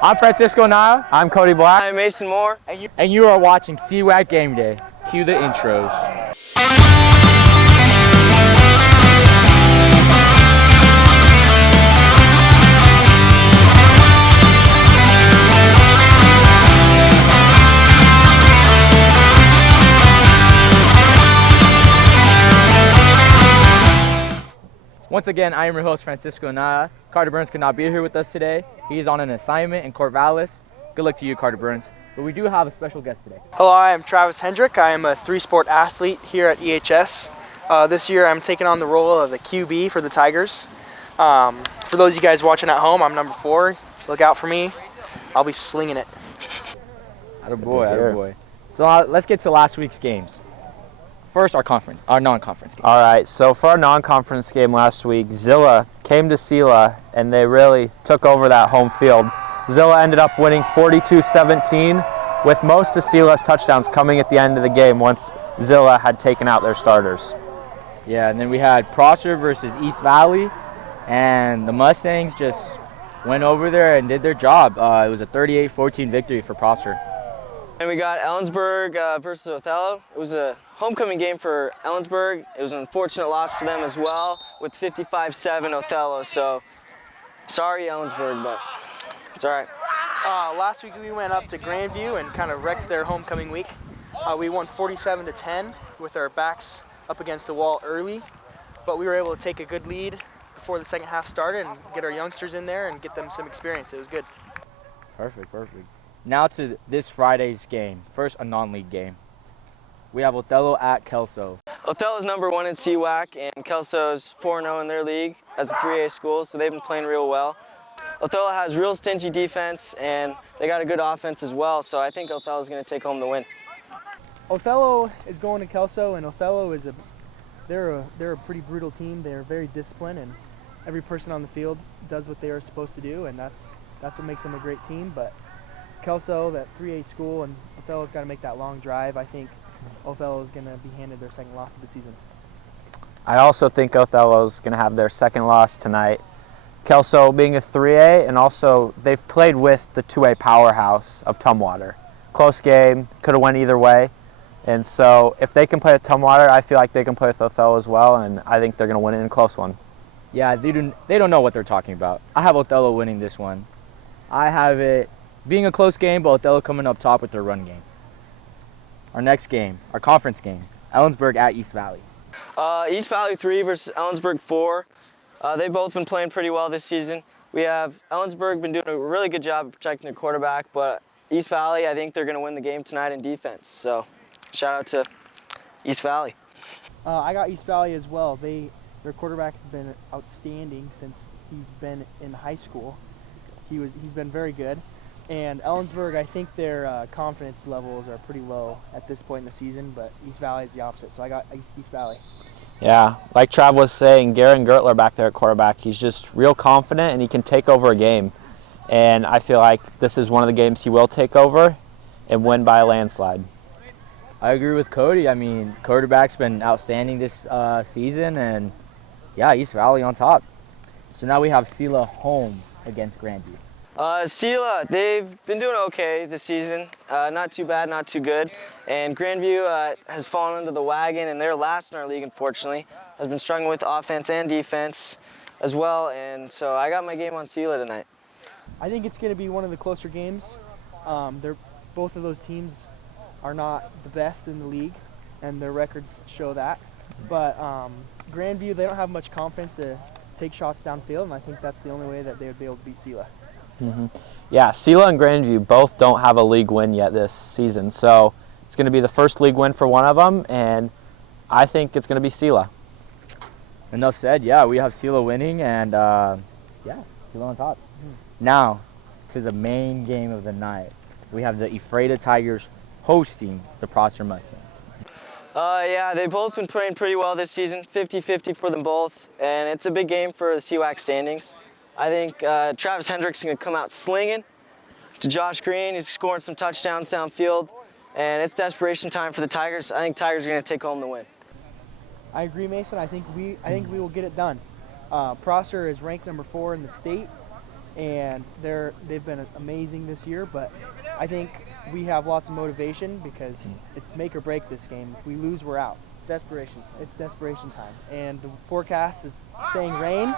I'm Francisco Naya. I'm Cody Black. I'm Mason Moore. And you are watching CWAC Game Day. Cue the intros. Once again, I am your host, Francisco Naya. Carter Burns could not be here with us today. He is on an assignment in Corvallis. Good luck to you, Carter Burns. But we do have a special guest today. Hello, I am Travis Hendrick. I am a three-sport athlete here at EHS. This year I'm taking on the role of the QB for the Tigers. For those of you guys watching at home, I'm number 4. Look out for me. I'll be slinging it. Attaboy, attaboy. So let's get to last week's games. First, our non-conference game. All right, so for our non-conference game last week, Zilla came to Sela, and they really took over that home field. Zilla ended up winning 42-17, with most of Sela's touchdowns coming at the end of the game once Zilla had taken out their starters. Yeah, and then we had Prosser versus East Valley, and the Mustangs just went over there and did their job. It was a 38-14 victory for Prosser. And we got Ellensburg versus Othello. It was a homecoming game for Ellensburg. It was an unfortunate loss for them as well with 55-7 Othello. So sorry Ellensburg, but it's all right. Last week we went up to Grandview and kind of wrecked their homecoming week. We won 47-10 with our backs up against the wall early, but we were able to take a good lead before the second half started and get our youngsters in there and get them some experience. It was good. Perfect. Now to this Friday's game. First, a non-league game. We have Othello at Kelso. Othello's number 1 in CWAC, and Kelso's 4-0 in their league as a 3A school, so they've been playing real well. Othello has real stingy defense, and they got a good offense as well, so I think Othello's going to take home the win. Othello is going to Kelso, and Othello is they're a pretty brutal team. They're very disciplined, and every person on the field does what they are supposed to do, and that's what makes them a great team. But Kelso, that 3A school, and Othello's got to make that long drive. I think Othello's going to be handed their second loss of the season. I also think Othello's going to have their second loss tonight. Kelso being a 3A, and also they've played with the 2A powerhouse of Tumwater. Close game, could have went either way. And so if they can play with Tumwater, I feel like they can play with Othello as well, and I think they're going to win it in a close one. Yeah, they don't know what they're talking about. I have Othello winning this one. I have it being a close game, but Othello coming up top with their run game. Our next game, our conference game, Ellensburg at East Valley. East Valley 3 versus Ellensburg 4. They've both been playing pretty well this season. We have Ellensburg been doing a really good job of protecting their quarterback, but East Valley, I think they're going to win the game tonight in defense. So shout out to East Valley. I got East Valley as well. Their quarterback has been outstanding since he's been in high school. He's been very good. And Ellensburg, I think their confidence levels are pretty low at this point in the season, but East Valley is the opposite, so I got East Valley. Yeah, like Trav was saying, Garen Gertler back there at quarterback, he's just real confident and he can take over a game. And I feel like this is one of the games he will take over and win by a landslide. I agree with Cody. I mean, quarterback's been outstanding this season, and yeah, East Valley on top. So now we have Sela home against Grandview. Sela, they've been doing okay this season. Not too bad, not too good. And Grandview has fallen under the wagon, and they're last in our league, unfortunately. Has been struggling with offense and defense as well, and so I got my game on Sela tonight. I think it's going to be one of the closer games. Both of those teams are not the best in the league, and their records show that. But Grandview, they don't have much confidence to take shots downfield, and I think that's the only way that they would be able to beat Sela. Mm-hmm. Yeah, Sela and Grandview both don't have a league win yet this season, so it's going to be the first league win for one of them, and I think it's going to be Sela. Enough said. Yeah, we have Sela winning, and yeah, Sela on top. Now, to the main game of the night. We have the Ephrata Tigers hosting the Prosser Mustangs. Yeah, they've both been playing pretty well this season, 50-50 for them both, and it's a big game for the CWAC standings. I think Travis Hendrick's going to come out slinging to Josh Green. He's scoring some touchdowns downfield, and it's desperation time for the Tigers. I think Tigers are going to take home the win. I agree, Mason. I think we will get it done. Prosser is ranked number 4 in the state, and they've been amazing this year. But I think we have lots of motivation because it's make or break this game. If we lose, we're out. It's desperation time. It's desperation time, and the forecast is saying rain.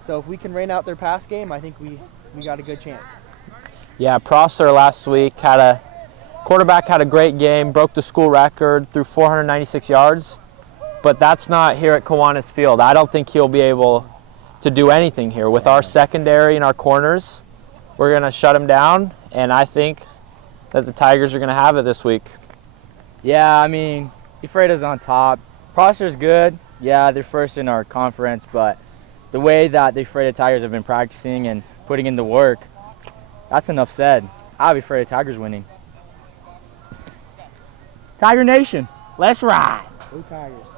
So if we can rain out their pass game, I think we got a good chance. Yeah, Prosser last week quarterback had a great game, broke the school record, threw 496 yards, but that's not here at Kiwanis Field. I don't think he'll be able to do anything here. With our secondary and our corners, we're going to shut him down, and I think that the Tigers are going to have it this week. Yeah, I mean, Ephrata's on top. Prosser's good. Yeah, they're first in our conference, but the way that the Ephrata Tigers have been practicing and putting in the work, that's enough said. I'll be afraid of Tigers winning. Tiger Nation, let's ride. Go Tigers.